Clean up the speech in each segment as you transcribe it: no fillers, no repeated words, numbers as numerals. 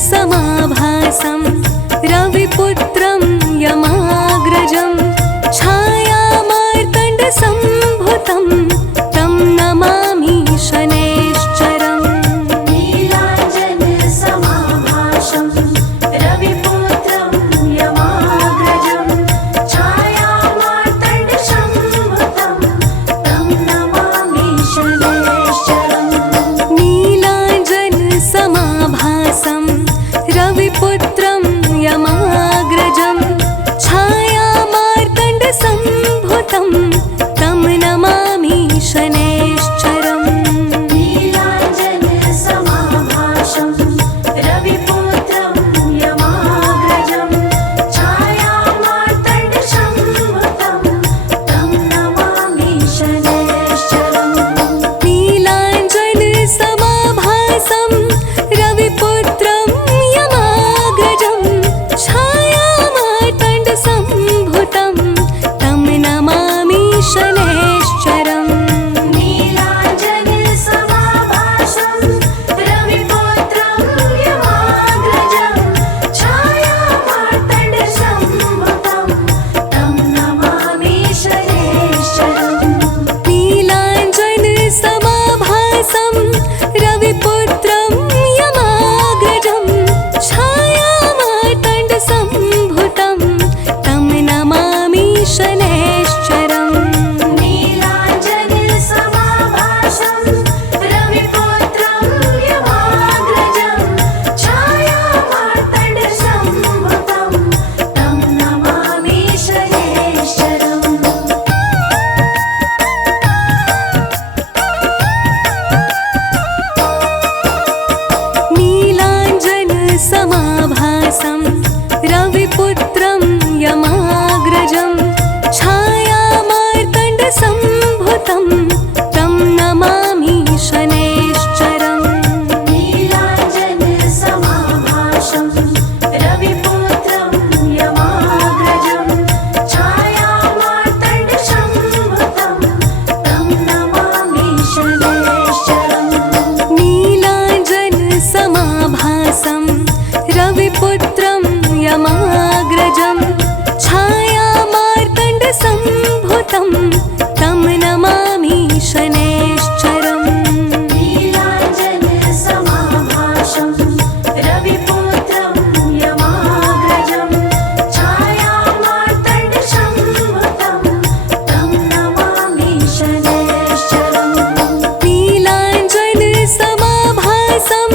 समाभासं रविपुत्रं यमाग्रजं छायामार्तण्डसम्भुतं तं नमामि शनैश्चरम्। नीलाञ्जनसमाभासं रविपुत्रं यमाग्रजं छायामार्तण्डसम्भुतं तं नमामि शनैश्चरम्। नीलाञ्जनसमाभासं रविपुत्रं यमाग्रजं छायामार्तण्डसम्भुतं तं नमामि शनैश्चरम्। नीलाञ्जनसमाभासं रविपुत्रं यमाग्रजं छायामार्तण्डसम्भुतं तं नमामि शनैश्चरम्। नीलाञ्जनसमाभासं रविपुत्रं यमाग्रजं छायामार्तण्डसम्भुतं तं नमामि शनैश्चरम्। नीलाञ्जनसमाभासं रविपुत्रं यमाग्रजं छायामार्तण्डसम्भुतं तं नमामि शनैश्चरम्। नीलाञ्जनसमाभासं रविपुत्रं यमाग्रजं छायामार्तण्डसम्भुतं तं नमामि शनैश्चरम्। नीलाञ्जनसमाभासं रविपुत्रं यमाग्रजं छायामार्तण्डसम्भुतं तं नमामि शनैश्चरम्। नीलाञ्जनसमाभासं रविपुत्रं यमाग्रजं छायामार्तण्डसम्भुतं तं नमामि शनैश्चरम्। नीलाञ्जनसमाभासं रविपुत्रं यमाग्रजं छायामार्तण्डसम्भुतं तं नमामि शनैश्चरम्। नीलाञ्जनसमाभासं रविपुत्रं यमाग्रजं छायामार्तण्डसम्भुतं तं नमामि शनैश्चरम्। नीलाञ्जनसमाभासं रविपुत्रं यमाग्रजं छायामार्तण्डसम्भुतं तं नमामि शनैश्चरम्। नीलाञ्जनसमाभासं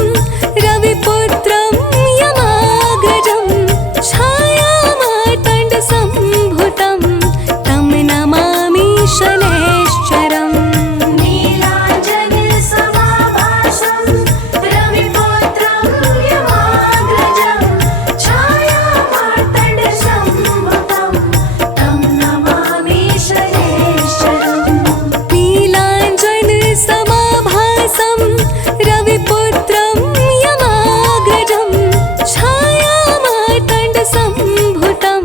रविपुत्रं यमाग्रजं छायामार्तण्डसम्भुतं तं नमामि शनैश्चरम्। नीलाञ्जनसमाभासं रविपुत्रं यमाग्रजं छायामार्तण्डसम्भुतं तं नमामि शनैश्चरम्। नीलाञ्जनसमाभासं रविपुत्रं यमाग्रजं छायामार्तण्डसम्भुतं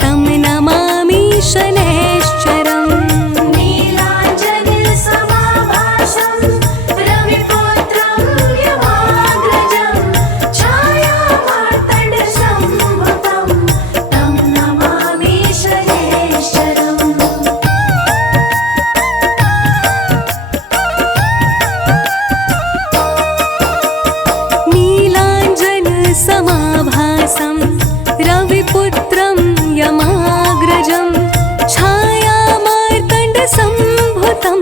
तं नमामि शनैश्चरम्। नीलाञ्जनसमाभासं रविपुत्रं यमाग्रजं छायामार्तण्डसम्भुतं तं नमामि शनैश्चरम्। नीलाञ्जनसमाभासं रविपुत्रं यमाग्रजं छायामार्तण्डसम्भुतं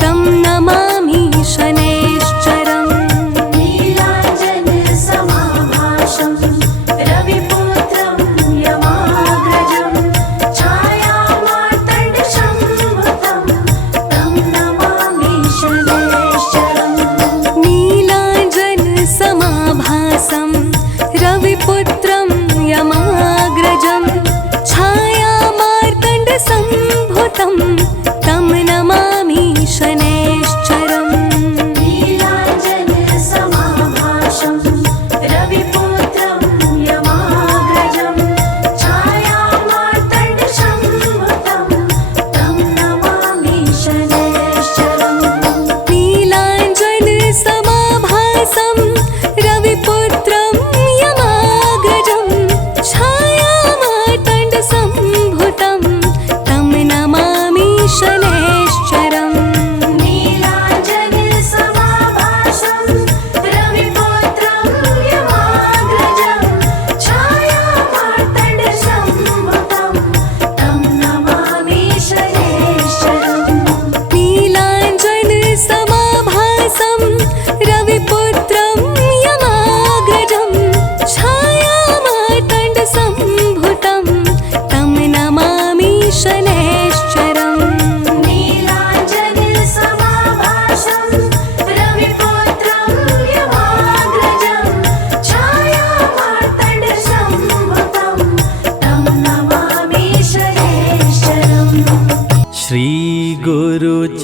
तं नमामि शनैश्चरम्। नीलाञ्जनसमाभासं रविपुत्रं यमाग्रजं छायामार्तण्डसम्भुतं तं नमामि शनैश्चरम्। नीलाञ्जनसमाभासं रविपुत्रं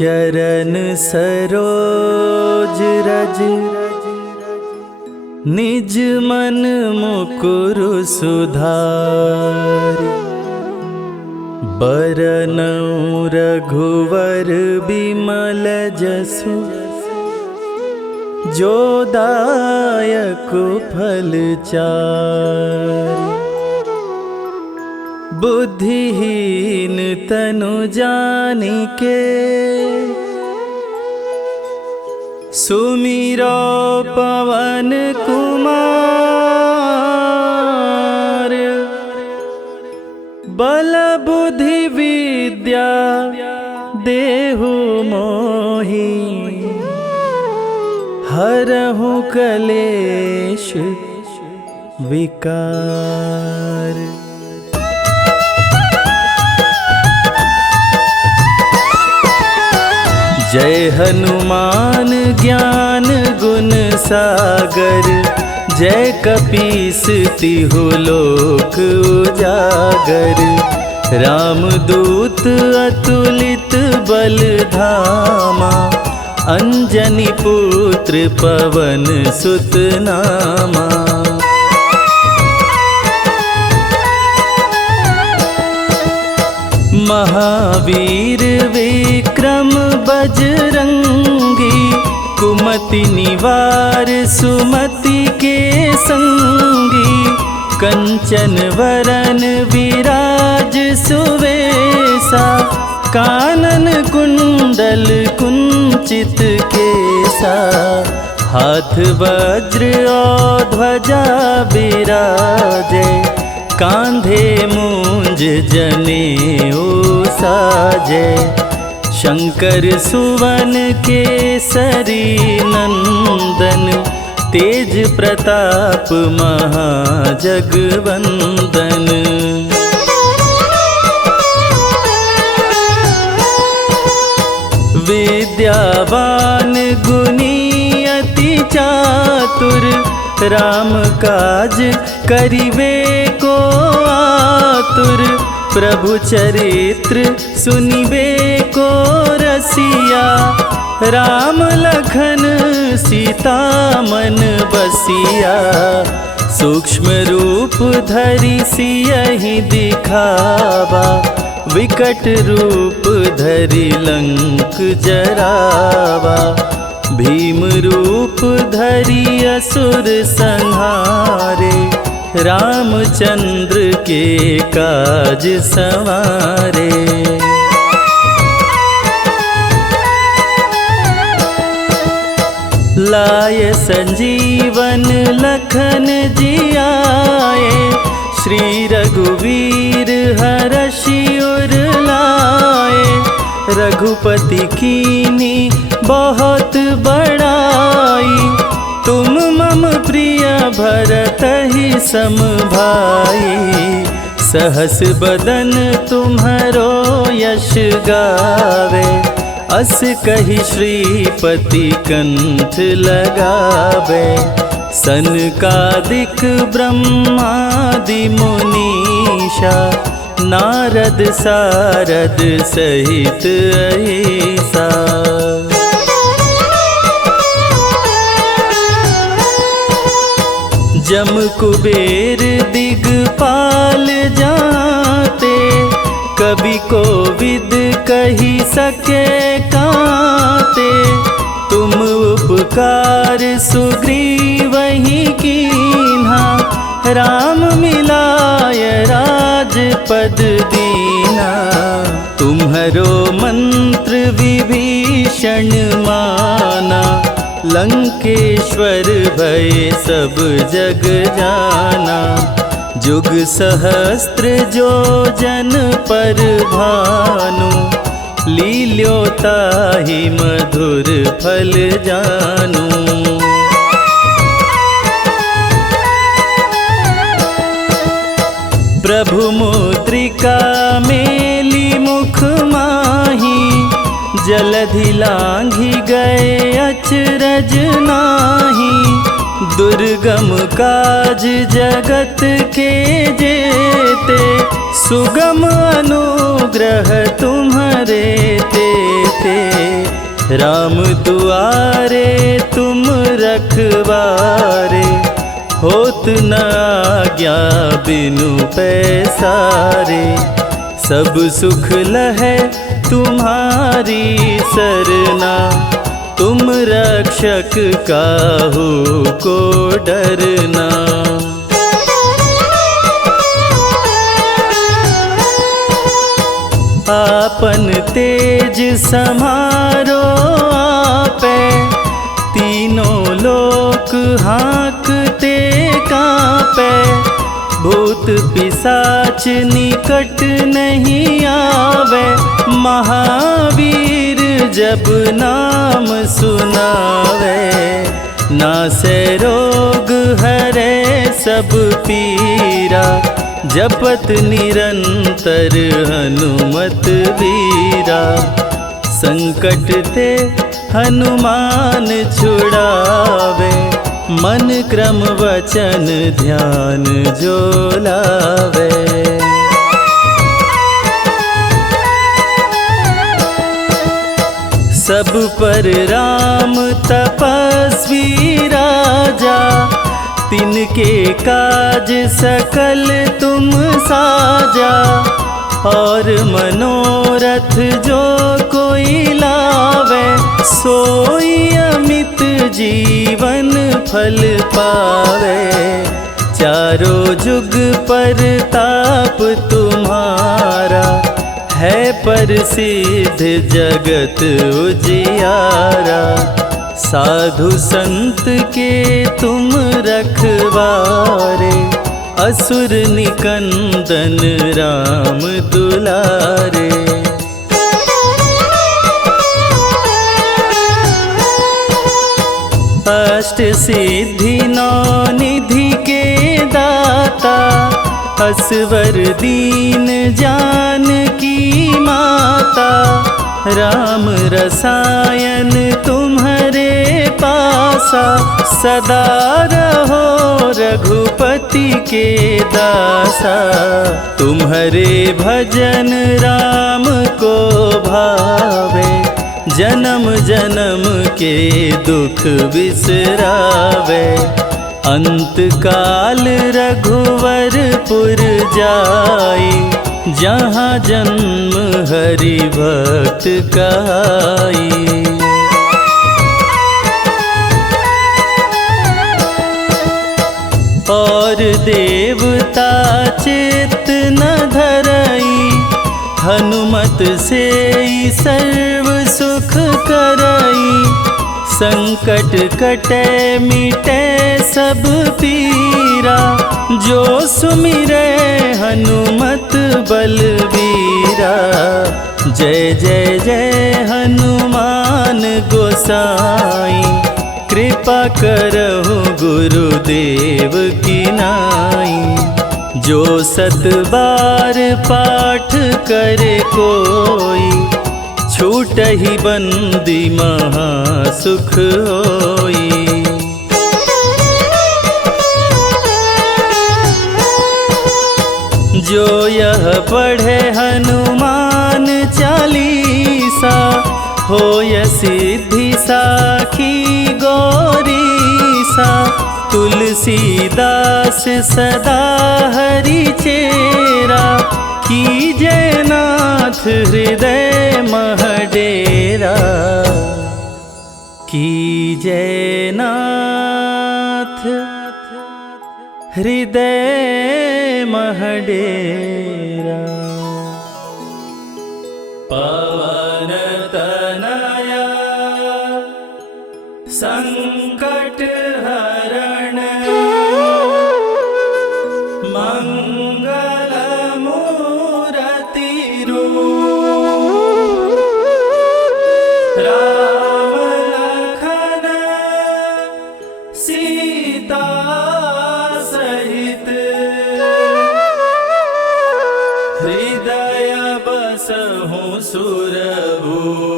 चरण सरोज रज, निज मन मुकुर सुधारि। बरनउँ रघुवर बिमल जसु, जो दायक फल चारि। बुद्धिहीन तनु जानिके, सुमिरो पवन कुमार। बल बुद्धि विद्या देहु मोहि, हरहु कलेश विकार। जय हनुमान ज्ञान गुण सागर, जय कपीस तिहु लोक उजागर। रामदूत अतुलित बल धामा, अंजनी पुत्र पवन सुत नामा। महावीर विक्रम बजरंगी, कुमति निवार सुमति के संगी। कंचन वरन विराज सुवेसा, कानन कुंडल कुंचित केसा। हाथ वज्र और ध्वजा बिराजे, कांधे मूंज जनेऊ साजे। शंकर सुवन केसरी नंदन, तेज प्रताप महाजगवंदन। विद्यावान गुणी अति चातुर, राम काज करिवे को आतुर। प्रभु चरित्र सुनिबे को रसिया, राम लखन सीता मन बसिया। सूक्ष्म रूप धरि सियहि दिखावा, विकट रूप धरि लंक जरावा। भीम रूप धरि असुर संहारे, रामचंद्र के काज सवारे। लाय संजीवन लखन जियाए, श्री रघुवीर हरषि उर लाए। रघुपति कीनी बहुत बड़ाई, तुम मम प्रिय भरतहि सम भाई। सहस बदन तुम्हरो यश गावे, अस कहि श्रीपति कंठ लगावे। सनकादिक ब्रह्मादि मुनीषा, नारद सारद सहित अहिसा। जम कुबेर दिगपाल जाते, कवि कोविद कही सके काते। तुम उपकार सुग्रीवहि कीन्हा, राम मिलाय राजपद दीना। तुम्हरो मंत्र विभीषण माना, लंकेश्वर भय सब जग जाना। जुग सहस्त्र जो जन पर भानु, लील्योताहि मधुर फल जानू। प्रभु मुद्रिका मेली मुख माही, जलधि लांघि गए अचरज नाही। दुर्गम काज जगत के जेते, सुगम अनुग्रह तुम्हरे तेते। राम दुआरे तुम रखवारे, होत न आज्ञा बिनु पैसारे। सब सुख लहै तुम्हारी सरना, तुम रक्षक काहू को डरना। आपन तेज समारो आपे, तीनों लोक हाँकते कांपे। भूत पिशाच निकट नहीं आवे, महावीर जब नाम सुनावे। नासे रोग हरे सब पीरा, जपत निरंतर हनुमत वीरा। संकट ते हनुमान छुड़ावे, मन क्रम वचन ध्यान जो लावे। सब पर राम तपस्वी राजा, तिनके काज सकल तुम साजा। और मनोरथ जो कोई लावे, सोई अमित जीवन फल पावे। चारों जुग पर ताप तुम्हारा, है प्रसिद्ध जगत उजियारा। साधु संत के तुम रखवारे, असुर निकंदन राम दुलारे। अष्ट सिद्धि नौ निधि के दाता, असवर दीन जानकी माता। राम रसायन तुम्हारे पासा, सदा रहो रघुपति के दासा। तुम्हारे भजन राम को भावे, जन्म जन्म के दुख बिसरावे। अंत काल रघुवरपुर जाई, जहाँ जन्म हरि भक्त कहाई। और देवता चित्त न धरई, हनुमत से सर्व सुख करई। संकट कटे मिटे सब पीरा, जो सुमिरे हनुमत बलबीरा। जय जय जय हनुमान गोसाई, कृपा करहु गुरुदेव की नाई। जो सत बार पाठ करे कोई, छूटहि बंदी महा सुख होई। जो यह पढ़े हनुमान चालीसा, होय सिद्धि साखी गौरीसा। तुलसीदास सदा हरि चेरा, कीजय नाथ हृदय मह डेरा। कीजय नाथ हृदय मह डेरा। पवन तनया संकट हरण, मंगल मूरति रूप। राम लखन सीता सहित, हृदय बसहु सुरभूप।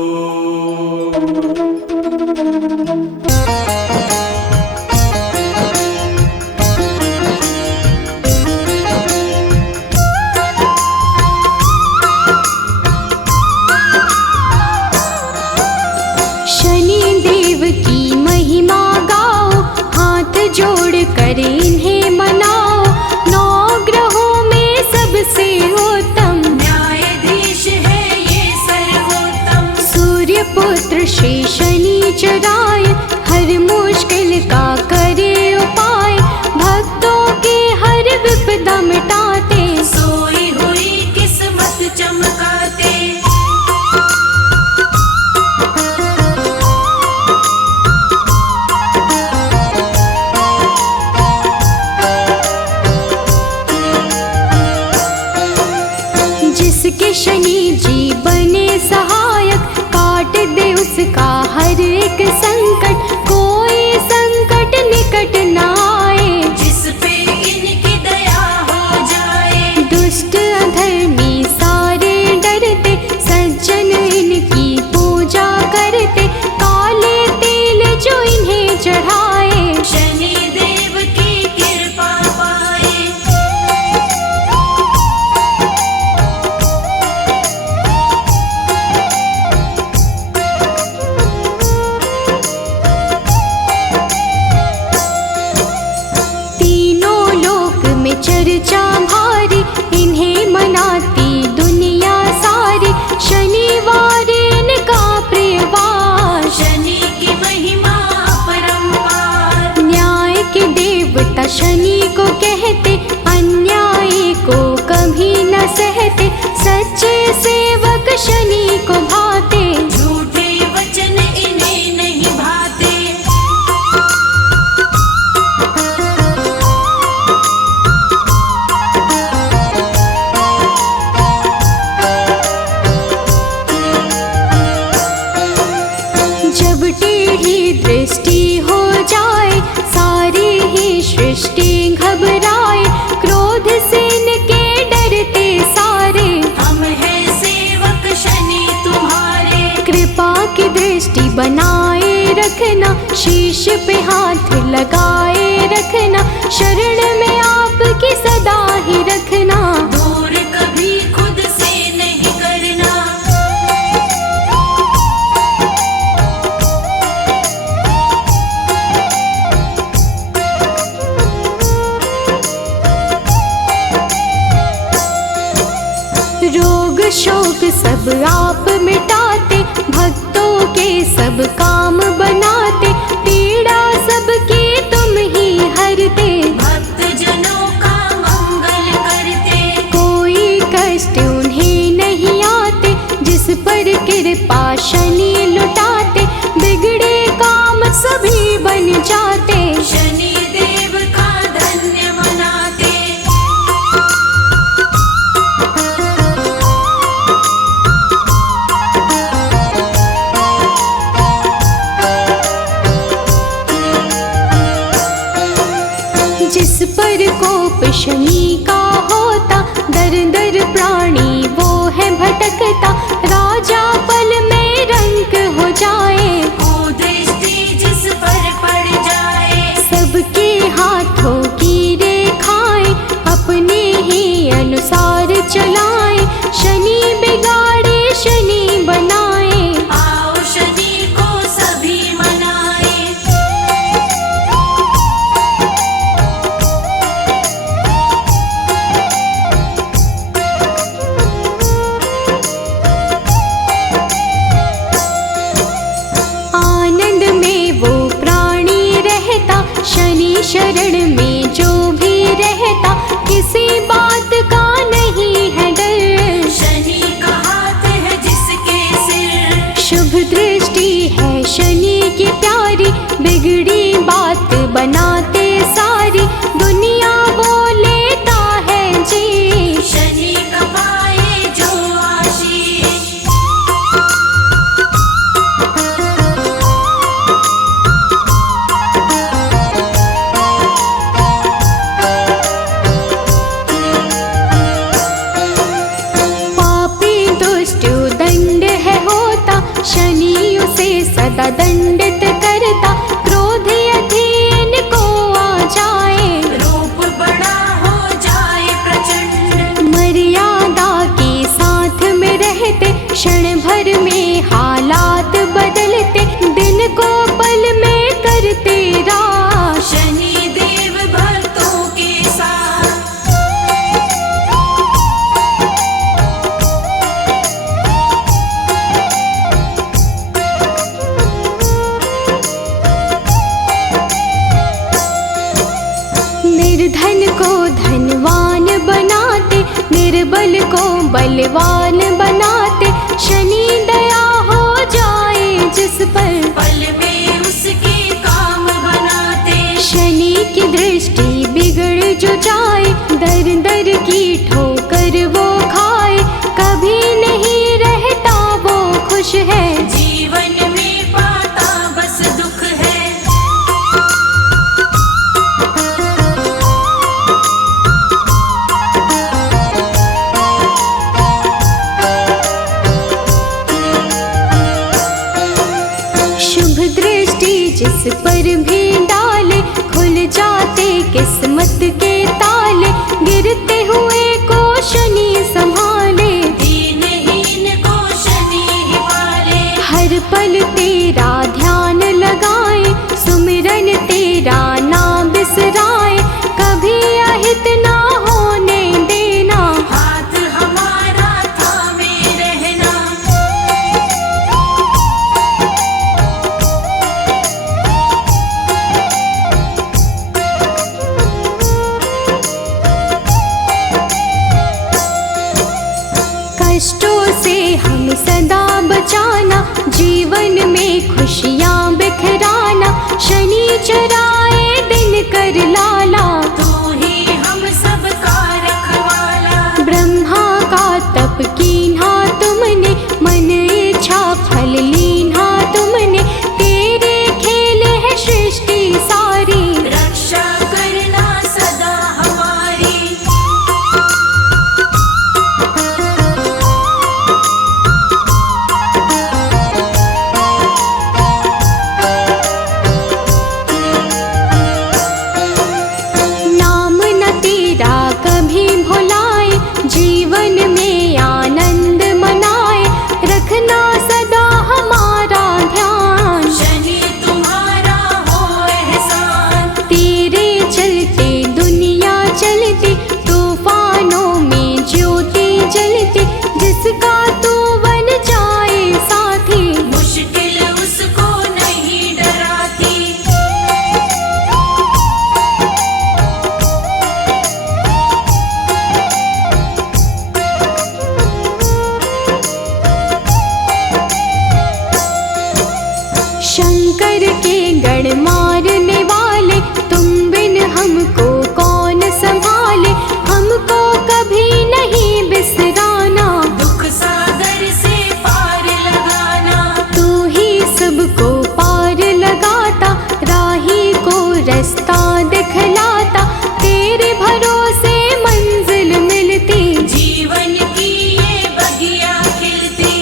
कर इन्हें मनाओ, नौ ग्रहों में सबसे उत्तम न्यायाधीश है ये सर्वोत्तम। सूर्य पुत्र श्री शनिचराय, हर मुश्किल का करे उपाय, भक्तों के हर विपदा मिटाते, सोई हुई किस्मत चमकाते। जिसके शनि जी बने सहायक, काट दे उसका हर एक संकट, कोई संकट निकट न आए, जिस पे इनकी दया हो जाए। दुष्ट अधर्मी सारे डरते, सज्जन इनकी पूजा करते, काले तेल जो इन्हें चढ़ाए, शनि देव की कृपा पाए। तीनों लोक में चर्चा भारी, इन्हें मनाती दुनिया सारी, शनिवार इनका प्रियवार, शनि की महिमा अपरंपार। न्याय के देवता शनि को कहते, अन्याय को कभी न सहते, सच्चे सेवक शनि को भाते, झूठे वचन इन्हें नहीं भाते। जब टेढ़ी दृष्टि हो जाए, सारी ही सृष्टि घबराए, क्रोध से इनके डरते सारे, हम हैं सेवक शनि तुम्हारे। कृपा की दृष्टि बनाए रखना, शीश पे हाथ लगाए रखना, शरण में आपकी सदा ही रखना, दूर कभी खुद से नहीं करना। रोग शोक सब आप मिटाते, भक्तों के सब काम बनाते, पीड़ा सबकी तुम ही हरते, भक्त जनों का मंगल करते। कोई कष्ट उन्हें नहीं आते, जिस पर कृपा शनि लुटाते, बिगड़े काम सभी बन जाते, शनि देव का धन्य मनाते। जिस पर कोप शनि का होता, दर दर प्राणी वो है भटकता, राजा पल में रंक हो जाए, कुदृष्टि जिस पर पड़ जाए। सबके हाथों की रेखाएं अपने ही अनुसार चलाएं, शनि बिगाड़े शनि बनाए, आओ शनि को सभी मनाए। आनंद में वो प्राणी रहता, शनि शरण में जो भी रहता, किसी बात का नहीं है डर, शनि का हाथ है जिसके सिर। शुभ दृष्टि है शनि की प्यारी, बिगड़ी बात बनाते सारी, दुनिया बोलेता है जी, शनि का पाए जो आशीष। पापी दुष्ट दंड है होता, शनि उसे सदा दंडित करता, क्रोध अधीन को आ जाए, रूप बड़ा हो जाए प्रचंड। मर्यादा के साथ में रहते, क्षण भर में हालात बदलते, दिन को पल में करते राश, शनि देव निर्धन को धनवान बनाते, निर्बल को बलवान बनाते। शनि दया हो जाए जिस पर, पल में उसके काम बनाते। शनि की दृष्टि बिगड़ जो जाए, दर दर की ठोकर वो खाए। कभी नहीं रहता वो खुश है, जीवन में पाता बस दुख है। शुभ दृष्टि जिस पर भी डाले, खुल जाते किस्मत के ताले। गिरते हुए को शनि संभाले, दीनहीन को शनि ही पाले। हर पल तेरा ध्यान लगाए, सुमिरन तेरा ना बिसराए। कभी अहित ना होने देना, हाथ हमारा थामे रहना। कष्टों से हम सदा बचाना, जीवन में खुशियाँ बिखराना। शनि चराए दिन कर लाला, तू ही हम सबका रखवाला। ब्रह्मा का तप कीन्हा तुमने, मन इच्छा फल लीन्हा तुमने। तेरे खेल है सृष्टि सारी, रक्षा करना सदा हमारी। नाम न तेरा कभी भुलाए, जीवन में आनंद मनाए। रखना सदा हमारा ध्यान, शनि तुम्हारा हो एहसान। तेरे चलते दुनिया चलती, तूफानों में ज्योति जलती। जिसका तू बन जाए साथी, मुश्किल उसको नहीं डराती। शंकर के गण मारने वाले, तुम बिन हमको कौन संभाले। हमको कभी नहीं बिसराना, दुख सागर से पार लगाना। तू ही सबको पार लगाता, राही को रास्ता दिखलाता। तेरे भरोसे मंजिल मिलती, जीवन की ये बगिया खिलती।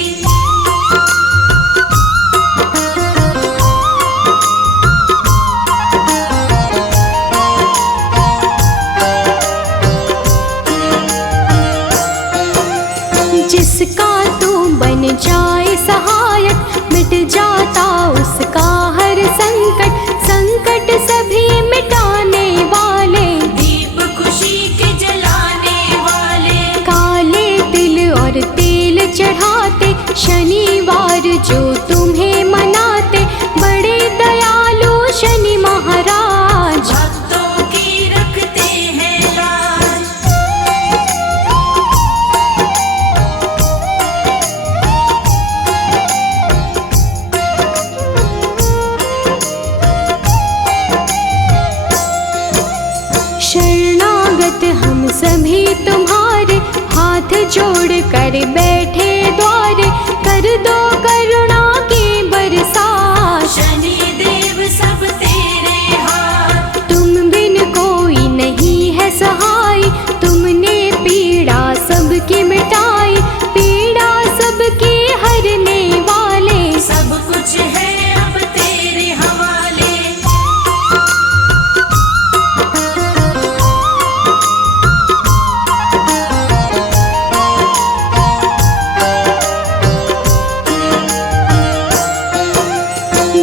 जिसका तू बन जाए सहायक, मिट जाता उसका हर संकट। संकट सभी मिटाने वाले, दीप खुशी के जलाने वाले। काले तिल और तेल चढ़ाते, शनिवार जो तुम्हें मनाते। बड़े दयालु शनि महाराज, भक्तों की रखते हैं लाज। शरणागत हम सभी तुम्हारे, हाथ जोड़ कर बैठे द्वारे। कर दो करुणा की बरसात, शनि देव सब तेरे हाथ। तुम बिन कोई नहीं है सहाय। तुमने पीड़ा सबकी मिटाई, पीड़ा सबकी हरने वाले। सब कुछ है अब तेरे हवाले।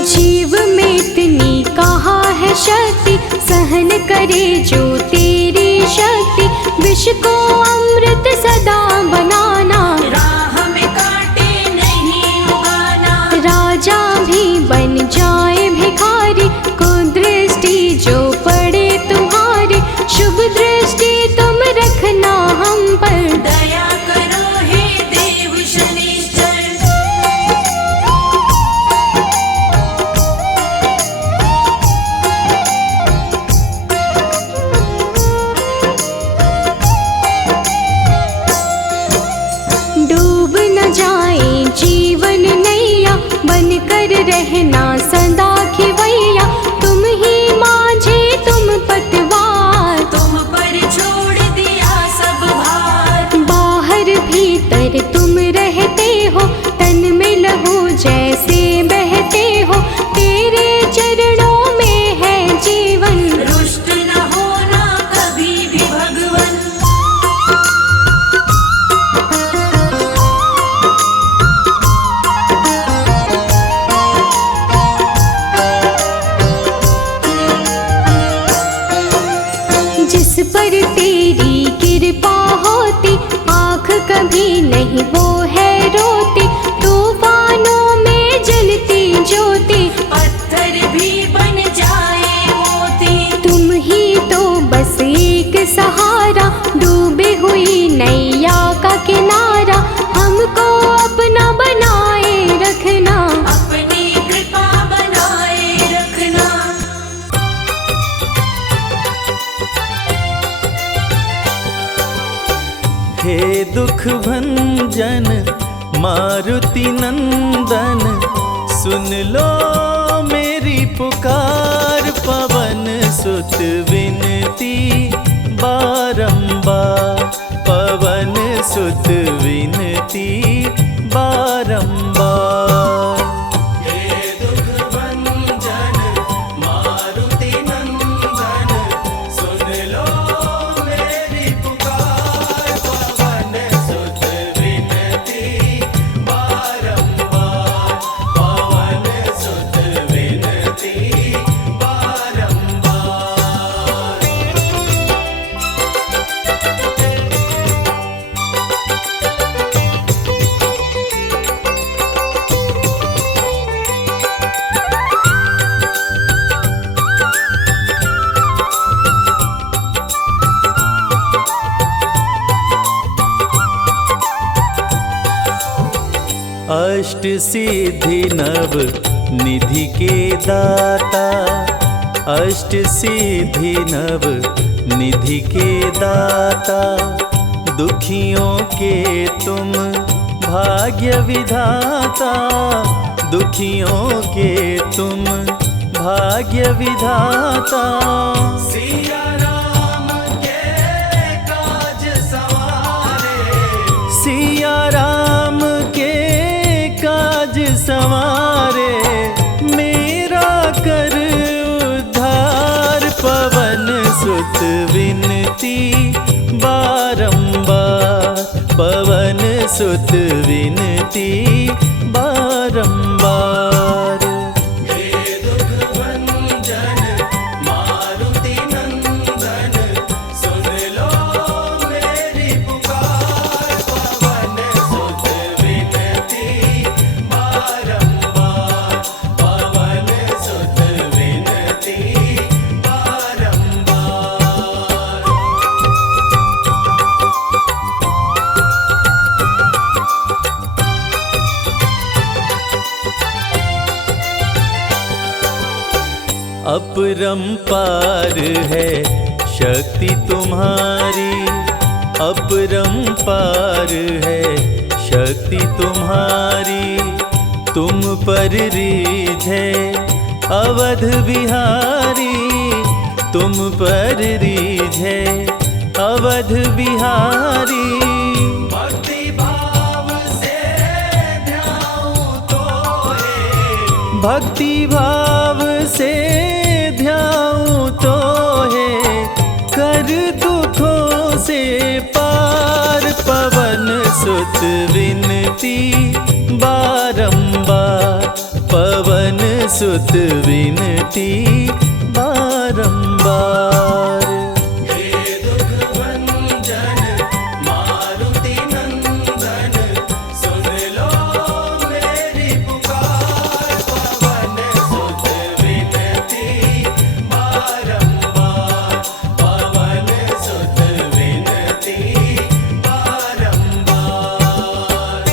जीव में इतनी कहाँ है शक्ति, सहन करे जो तेरी शक्ति। विष को अमृत सदा बनाना, राह में कांटे नहीं उगाना। राजा भी बन जाए भिखारी, को दृष्टि जो पड़े तुम्हारे। शुभ जिस पर तेरी कृपा होती, आँख कभी नहीं वो है रोती। तूफानों में जलती ज्योति, पत्थर भी बन जाए मोती। तुम ही तो बस एक सहारा, डूबे हुई नैया का किनारा। हमको अपना बनाए रखना, अपनी कृपा बनाए रखना। हे दुख भंजन मारुति नंदन, सुन लो मेरी पुकार। पवन सुत विनती बारंबार, पवन सुत विनती बारंबार। हे दुख भंजन मारुति नंदन, सुन लो मेरी पुकार। पवन सुत विनती बारंबार, पवन सुत विनती बारंबार। अष्ट सिद्धि नव निधि के दाता, अष्ट सिद्धि नव निधि के दाता। दुखियों के तुम भाग्य विधाता, दुखियों के तुम भाग्य विधाता। सिया राम के काज सवारे, सिया राम के काज सवारे। मेरा कर उद्धार, पवन सुत विनती बारंबार, पवन सुत विनती बारंबार। हे दुख भंजन मारुति नंदन, सुन लो मेरी पुकार। पवन सुत विनती बारंबार, पवन सुत विनती बारंबार। अपरंपार है शक्ति तुम्हारी, अपरंपार है शक्ति तुम्हारी। तुम पर रीझे अवध बिहारी, तुम पर रीझे अवध बिहारी। भक्ति भाव से ध्याऊं तोरे, भक्ति भाव से ध्याऊं तो है। कर दुखों से पार, पवन सुत विनती बारंबार, पवन सुत विनती बारंबार। हे दुख भंजन मारुति नंदन, सुन लो मेरी पुकार। पवन सुत विनती बारंबार, पवन सुत विनती बारंबार।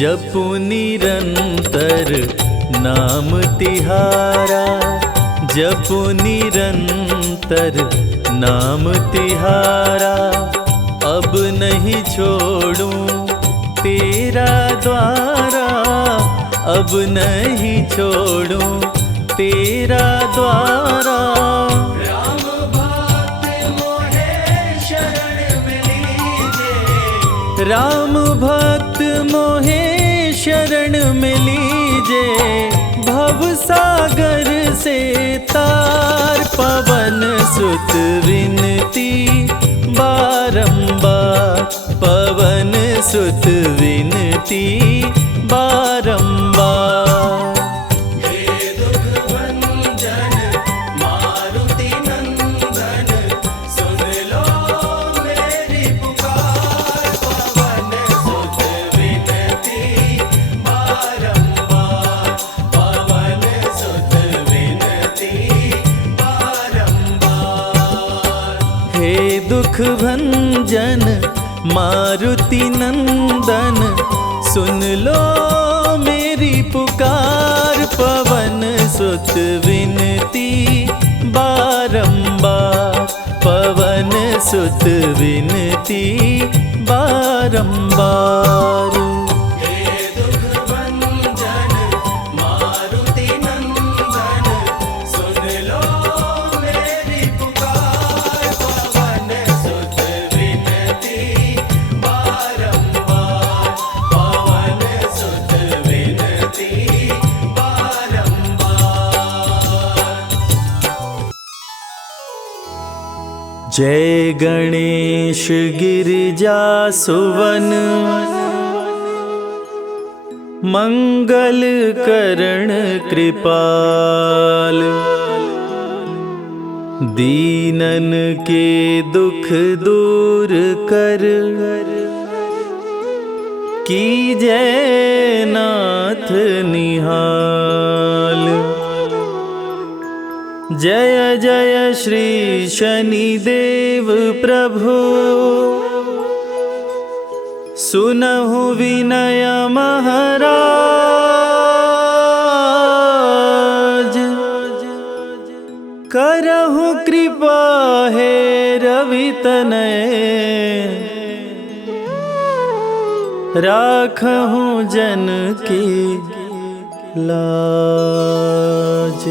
जपु निरंतर नाम तिहारा, जपु निरंतर नाम तिहारा। अब नहीं छोड़ूं तेरा द्वारा, अब नहीं छोड़ूं तेरा द्वारा। राम भक्त मोहे शरण में लीजे, राम भक्त मोहे शरण में लीजे। कीजे भवसागर से तार। पवन सुत विनती बारंबार, पवन सुत विनती बारंबार। हे दुख भंजन मारुति नंदन, सुन लो मेरी पुकार। पवन सुत विनती बारंबार, पवन सुत विनती बारंबार। हे दुख भंजन मारुति नंदन, सुन लो मेरी पुकार। पवन सुत विनती बारंबार, पवन सुत विनती बारंबार। हे दुख भंजन मारुति नंदन, सुन लो मेरी पुकार। पवन सुत विनती बारंबार, पवन सुत विनती बारंबार। जय गणेश गिरिजा सुवन, मंगल करण कृपाल। दीनन के दुख दूर कर, कीजय नाथ निहाल। जय जय श्री शनिदेव प्रभु, सुनहु विनय महाराज। करहु कृपा हे रवि तनय, राखहु जन की लाज।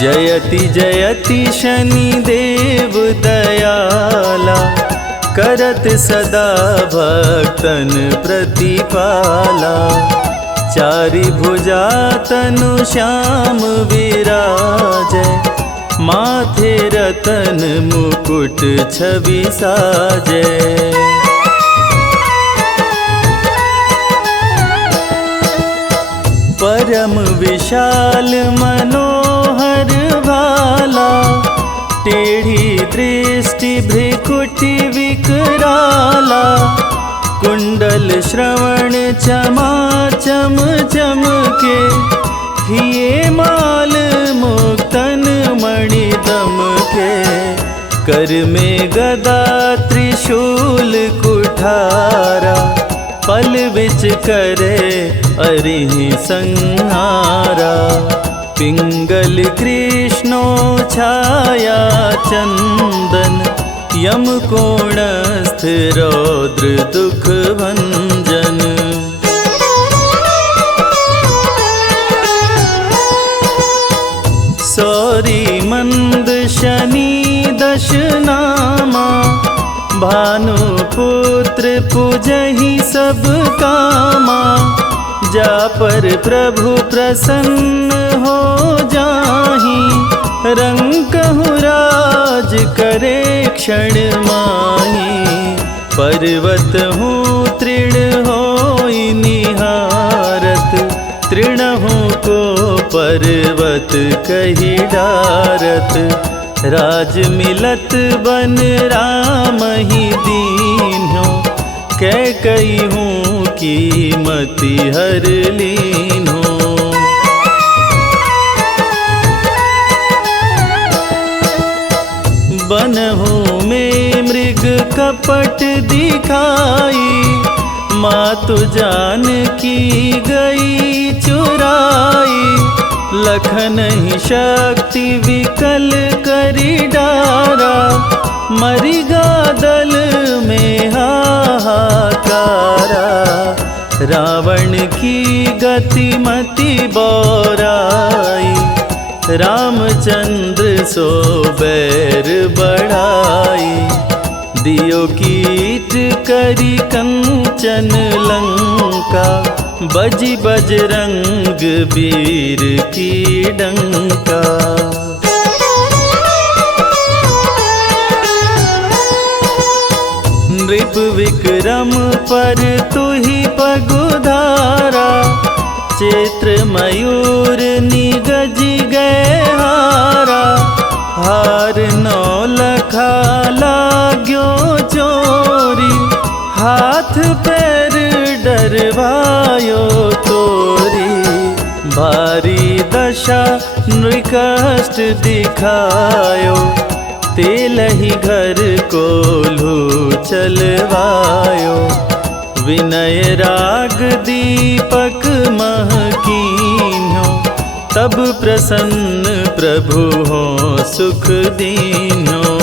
जयति जयति शनिदेव दयाला, करत सदा भक्तन प्रतिपाला। चारि भुजा तनु श्याम विराजै, माथे रतन मुकुट छवि साजै। परम विशाल मनोहर भाला, टेढ़ी दृष्टि भ्रिकुटि विकराला। कुंडल श्रवण चमाचम चमके, हिये माल मुक्तन मणि दमके। कर में गदा त्रिशूल कुठारा, पल बिच करे अरिहि संहारा। पिंगल कृष्णो छाया चंदन, यम कोणस्थ रौद्र दुख भंजन। सौरी मंद शनि दश नामा, भानुपुत्र पूजहि सब कामा। जा पर प्रभु प्रसन्न हो जाहि, रंकहु राज करे क्षण माहि। पर्वत हूँ तृण होई निहारत, तृणहु को पर्वत कहि डारत। राज मिलत बन राम ही दीन्हो, कैकई हूँ कीमति हर लीन्हो। बनहु में मृग कपट दिखाई, मातु जानकी गई चुराई। लखन ही शक्ति विकल करी डारा, मरिगा दल में हाहाकारा। रावण की गति मति बौराई, रामचंद्र सो बैर बढ़ाई। दियो कीट करी कंचन लंका, बजी बजरंग वीर की डंका। नृप विक्रम पर तुहि पगुधारा, चैत्र मयूर निगज गए हारा। हार नौ लखा लाग्यो चोरी, हाथ पैर डरवायो तोरी। भारी दशा नृकष्ट दिखायो, तेलहि घर कोल्हू चलवायो। विनय राग दीपक महकीन्यो, तब प्रसन्न प्रभु हो सुख दीन्यो।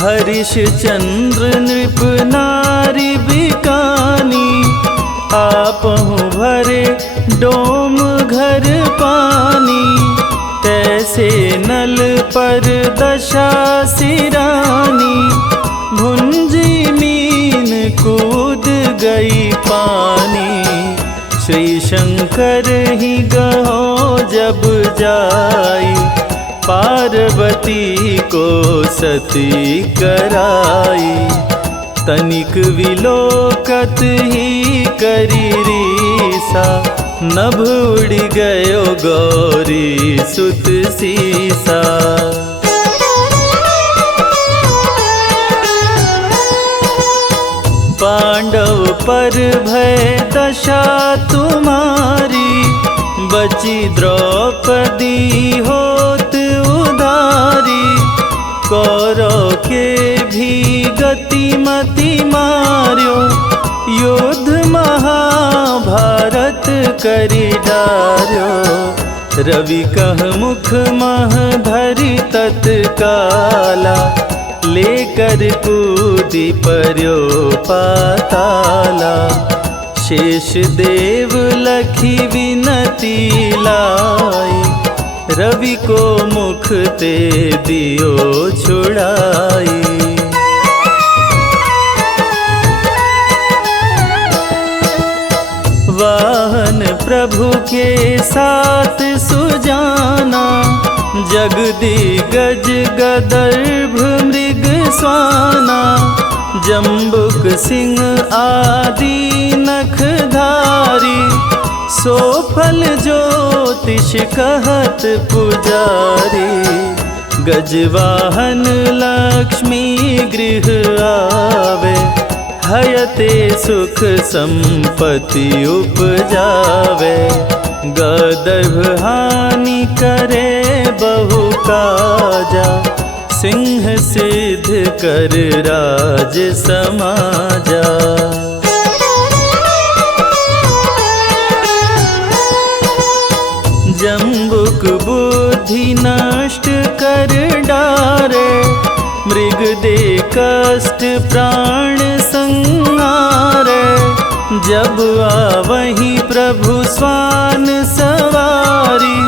हरिश चंद्र नृप नारी बिकानी, आपहु भरे डोम घर पानी। तैसे नल पर दशा सिरानी, भुंजी मीन कूद गई पानी। श्री शंकर ही गहो जब जाई, पार्वती को सती कराई। तनिक विलोकत ही करी रीसा, नभ उड़ गयो गौरी सुत सीसा। पांडव पर भय दशा तुम्हारी, बची द्रौपदी होत उदारी। कौरव के भी गति मति मार्यो, युद्ध महाभारत करी डार्यो। रवि कह मुख मह धरि तत्काला, लेकर कूदी पर्यो पाताला। शेष देव लखी विनती लाई, रवि को मुख ते दियो छुड़ाई। वाहन प्रभु के साथ सुजाना, जगदिगज गदर्भ मृग स्वाना। जम्बुक सिंह आदि नखधारी, सो फल ज्योतिष कहत पुजारी। गजवाहन लक्ष्मी गृह आवे, हयते सुख संपत्ति उपजावे। गदर्भ हानि करे बहु काजा, सिंह सिद्ध कर राज समाजा। जम्बुक बुद्धि नष्ट कर डारे, मृग दे कष्ट प्राण संहारे। जब आवहि प्रभु स्वान सवारी,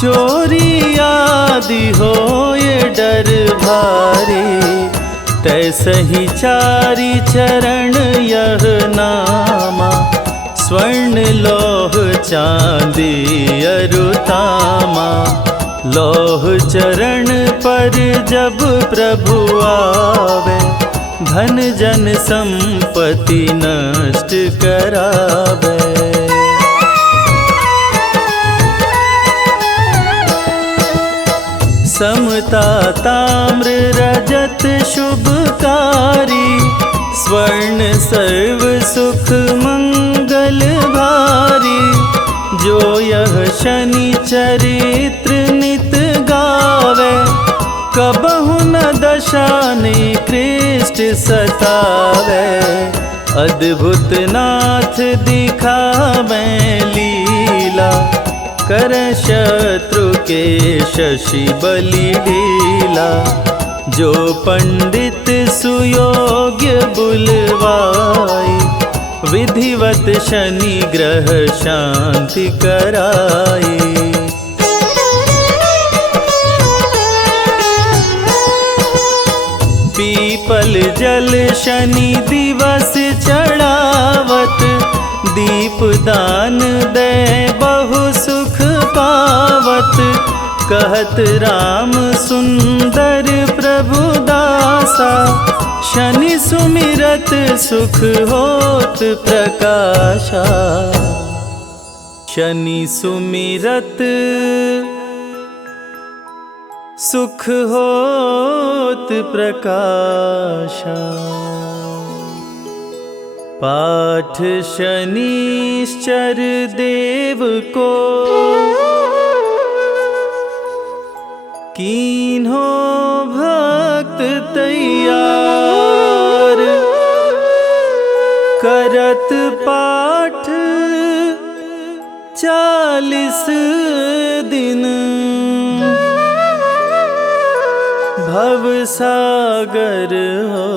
चोरी आदि होए डर भारी। तैसहि चारि चरण यह नामा, स्वर्ण लौह चांदी अरुतामा। लौह चरण पर जब प्रभु आवे, धन जन संपत्ति नष्ट करावे। समता ताम्र रजत शुभकारी, स्वर्ण सर्व सुख मंगल भारी। जो यह शनि चरित्र नित गावे, कबहु न दशा निकृष्ट सतावे। अद्भुत नाथ दिखावे लीला, कर शत्रु के शशि बलि ढीला। जो पंडित सुयोग्य बुलवाई, विधिवत शनि ग्रह शांति कराई। पीपल जल शनि दिवस चढ़ावत, दीप दान दे बहु सुख पावत। कहत राम सुंदर प्रभु दासा, शनि सुमिरत सुख होत प्रकाशा। शनि सुमिरत सुख होत प्रकाशा। पाठ शनिश्चर देव को, कीन्हो भक्त तैयार। करत पाठ 40 दिन, भव सागर हो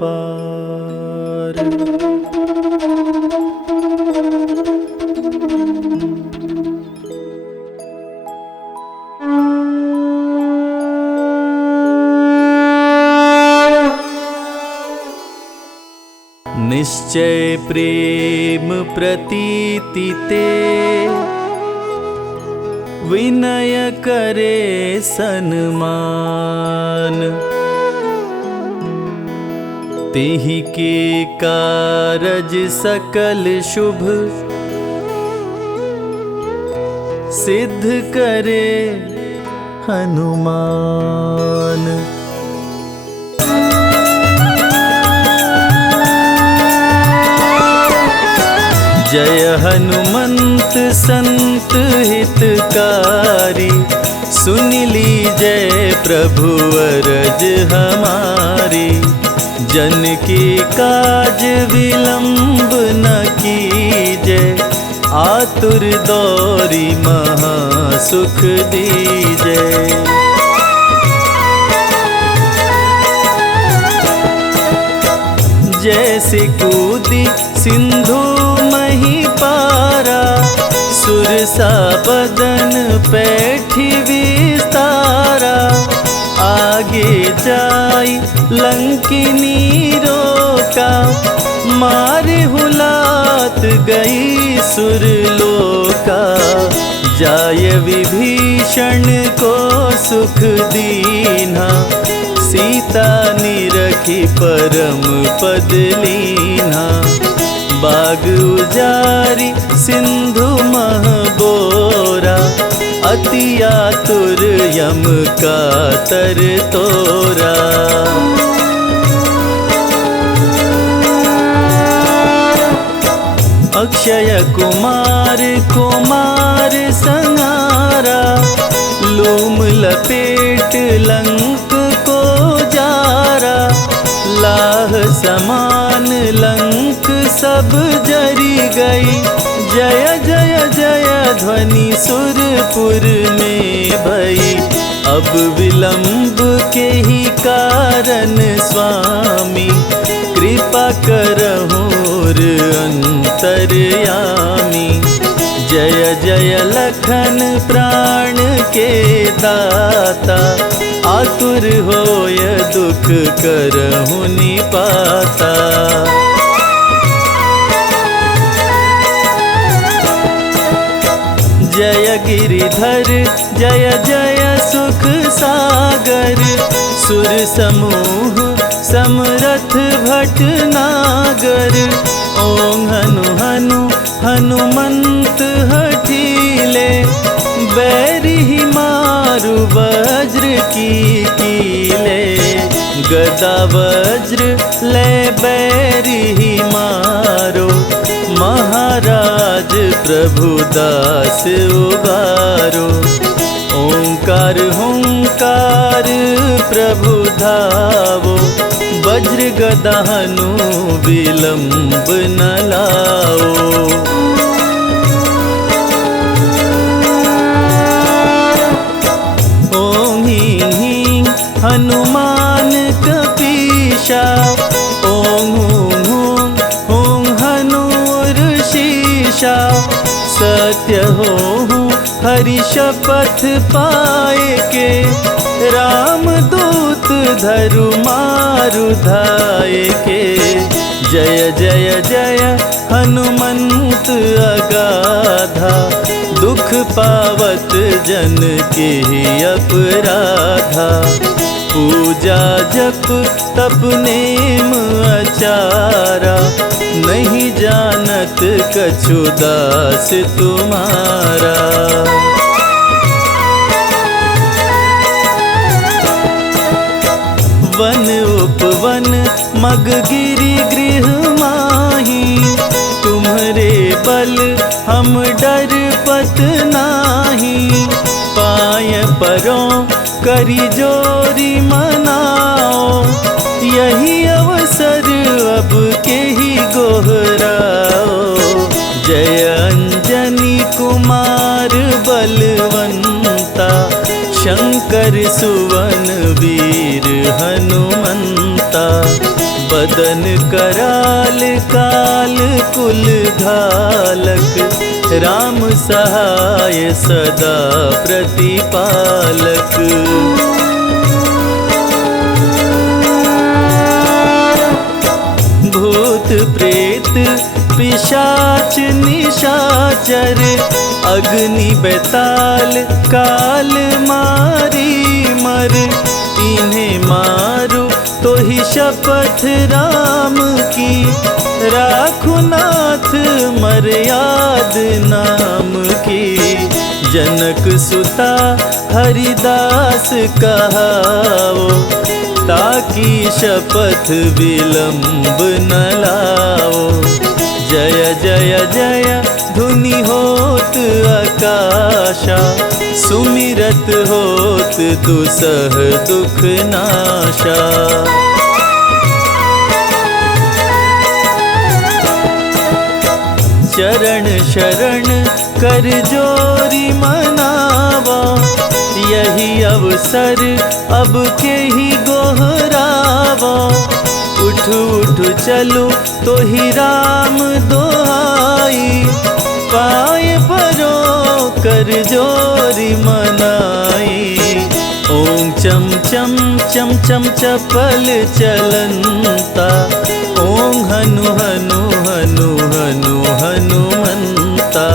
पार। निश्चय प्रेम प्रतीति ते, विनय करे सन्मान। तेहि के कारज सकल शुभ, सिद्ध करे हनुमान। जय हनुमंत संत हितकारी, सुन लीजय प्रभु अरज हमारी। जन के काज विलंब न कीजय, आतुर दौरी महा सुख दीजय। जैसे कूदी सिंधु मही पारा, सुरसा बदन पैठी विस्तारा। आगे जाई लंकिनी रोका, मारे हुलात गई सुरलोका। जाय विभीषण को सुख दीन्हा, सीता निरखी परम पद लीन्हा। बाग उजारी सिंधु मह बोरा, अति आतुर यम का तर तोरा। अक्षय कुमार कुमार संहारा, लूम लपेट लंक को जारा। लाह समान लंक सब जरी गई, जय जय जय ध्वनि सुरपुर में भई। अब विलंब के ही कारण स्वामी, कृपा करहुर अंतर्यामी। जय जय लखन प्राण के दाता, आतुर होय दुख करहु निपाता। जय गिरिधर जय जय सुख सागर, सुर समूह समरथ भटनागर। ओम हनु हनु हनुमंत हठीले, बैरी मारु वज्र की कीले। गदा वज्र ले बैरी मारो, महाराज प्रभु दास उबारो। ओंकार हुंकार प्रभु धावो, वज्र गदा हनु विलंब न लाओ। ओं ह्रीं ह्रीं हनुमान कपीशा, ओं हूं हूं हूं हनुर शीशा। सत्य हो हरि शपथ पाए के, राम दूत धरु मारु धाये के। जय जय जय हनुमंत अगाधा, दुख पावत जन के अपराधा। पूजा जप तप नेम आचारा, नहीं जानत कछु दास तुम्हारा। वन उपवन मग गिरि गृह माही, तुम्हरे बल हम डर पत नाही। पाय परों करी जोरी मनाओ, यही अवसर अब के ही गोहराओ। जय अंजनी कुमार बलवंता, शंकर सुवन वीर हनुमंता। बदन कराल काल कुल घालक, राम सहाय सदा प्रतिपालक। भूत प्रेत पिशाच निशाचर, अग्नि बेताल काल मारी मर। इन्हें मारो तो ही शपथ राम की, राखु नाथ मर्याद नाम की। जनक सुता हरिदास कहाओ, ताकि शपथ विलंब न लाओ। जय जय जय धुनि होत आकाशा, सुमिरत होत दुसह दुख नाशा। चरण शरण कर जोरी मनावा, यही अवसर अब के ही गोहरावा। उठ उठ चलो तो ही राम दोहाई, पाए परो कर जोरी मनाई। ओम चम चम चम चम चपल चलंता, ओम हनु हनु हनु हनु हनुमंता।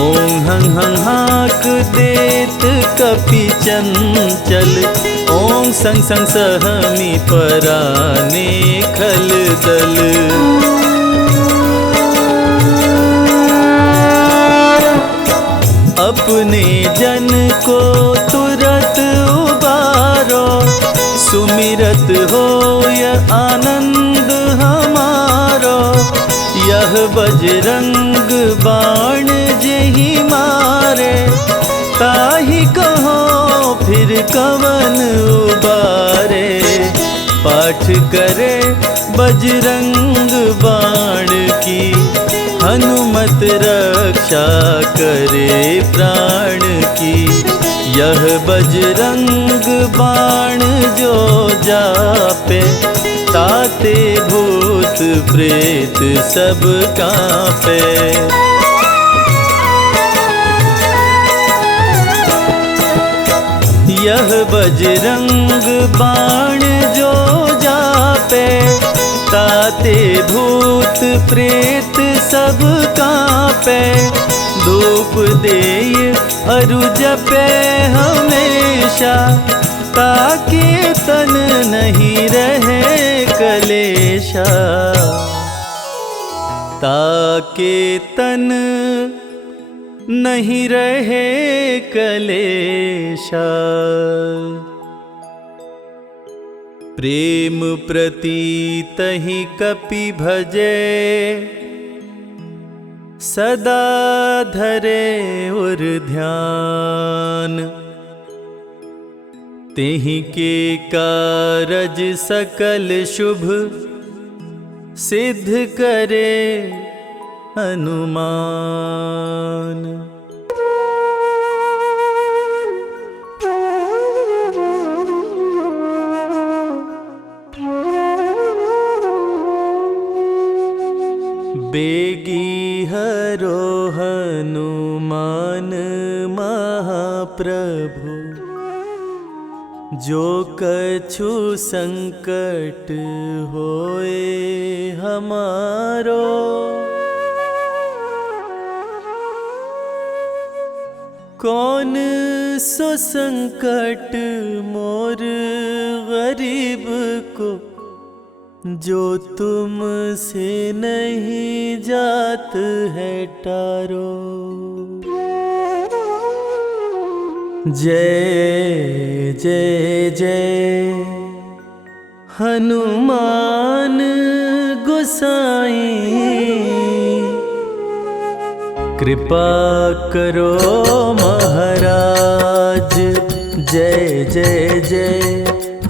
ओम हं हं हाक देत कपि चंचल, ओम संग संग सहमी पराने खल दल। अपने जन को तुरत उबारो, सुमिरत होय आनंद हमारो। यह बजरंग बाण जेहि मारे, ताहि कहो फिर कवन उबारे। पाठ करे बजरंग बाण की, हनुमत रक्षा करे प्राण की। यह बजरंग बाण जो जापे, ताते भूत प्रेत सब कांपे। यह बजरंग बाण जो जापे, ताते भूत प्रेत सब कांपे। धूप देय अरु जपे हमेशा, ताके तन नहीं रहे कलेशा। ताके तन नहीं रहे कलेशा। प्रेम प्रतीत ही कपि भजे, सदा धरे उर ध्यान। तेहि के कारज सकल शुभ, सिद्ध करे हनुमान। बेगी हरो हनुमान महाप्रभु, जो कछु संकट होए हमारो। कौन सो संकट मोर गरीब को, जो तुम से नहीं जात है टारो। जय जय जय हनुमान गोसाई, कृपा करो महाराज। जय जय जय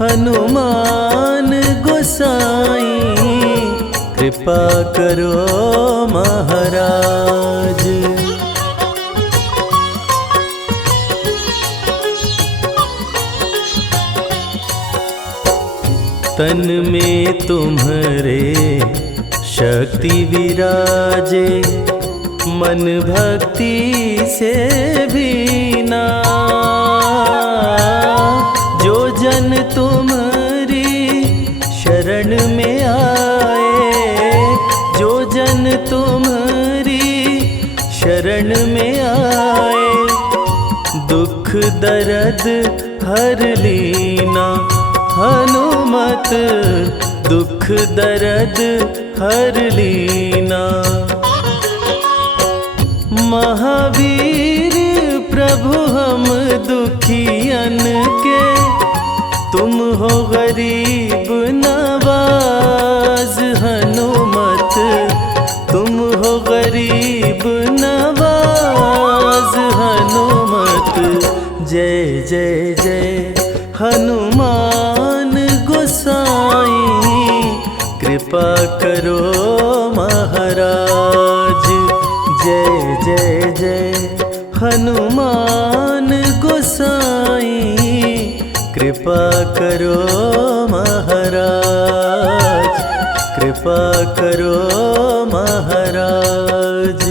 हनुमान गोसाई, कृपा करो महाराज। तन में तुम्हारे शक्ति विराजे, मन भक्ति से भीना। जो जन तुम्हारी शरण में आए, जो जन तुम्हारी शरण में आए, दुख दर्द हर लीना। हनुमत दुख दर्द हर लीना। महावीर प्रभु हम दुखियन के, तुम हो गरीब नवाज। हनुमत तुम हो गरीब नवाज। हनुमत जय जय जय हनुमान गोसाई, कृपा करो महाराज। जय जय जय हनुमान गोसाई, कृपा करो महाराज। कृपा करो महाराज।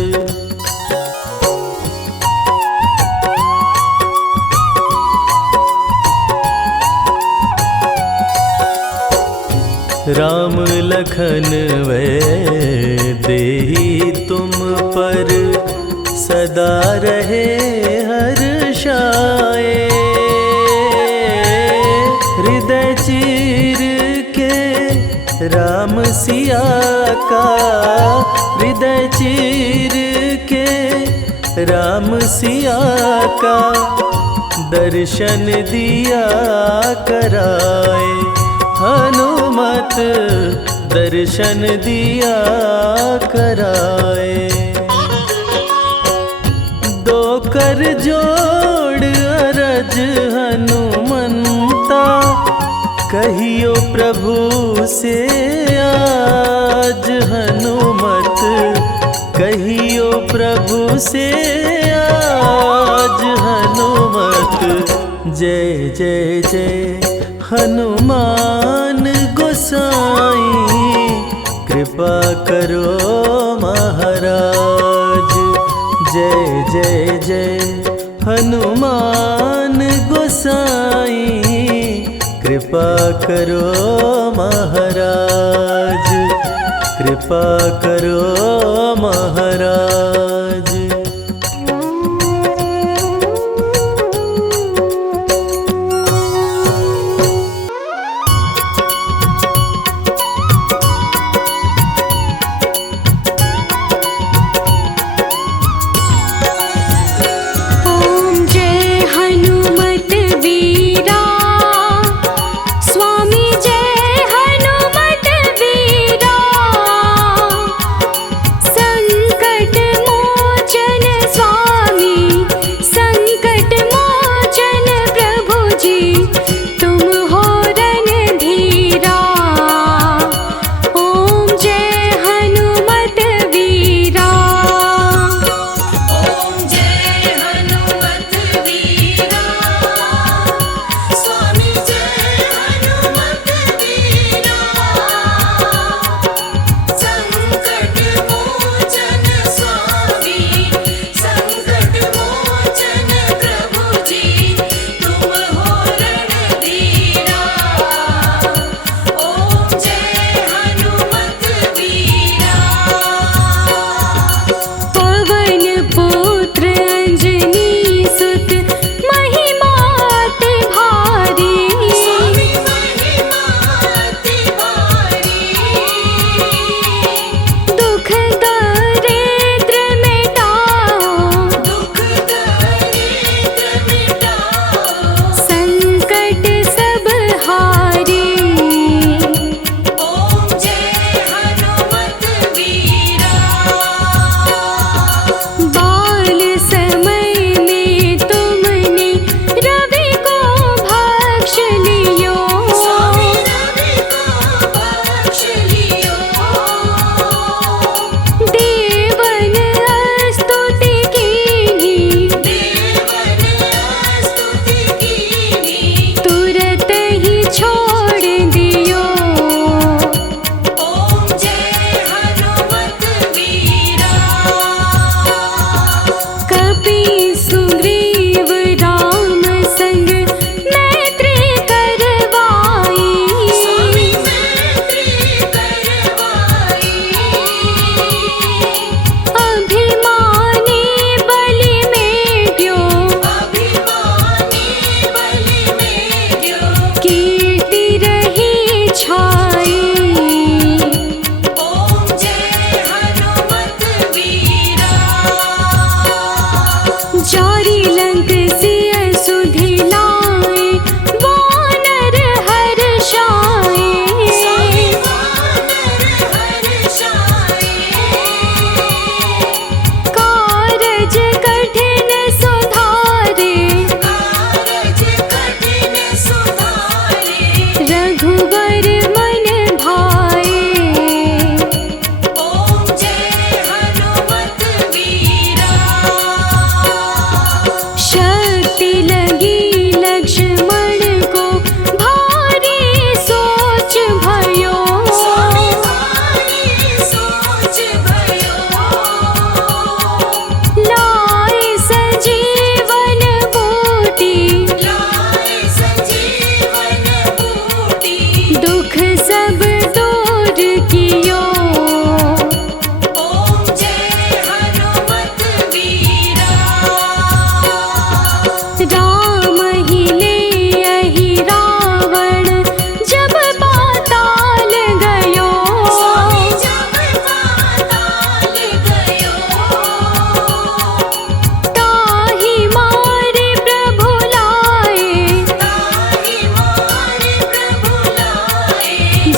राम लखन वै देहि तुम पर, सदा रहे हर्षाए। हृदय चीर के राम सिया का, हृदय चीर के राम सिया का, दर्शन दिया कराए। हनुमत दर्शन दिया कराए। दो कर जोड़ अरज हनुमंता, कहियो प्रभु से आज। हनुमत कहियो प्रभु से आज। हनुमत जय जय जय हनुमान गोसाई, कृपा करो महाराज। जय जय जय हनुमान गोसाई, कृपा करो महाराज। कृपा करो महाराज। संकट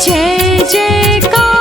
जय जयकार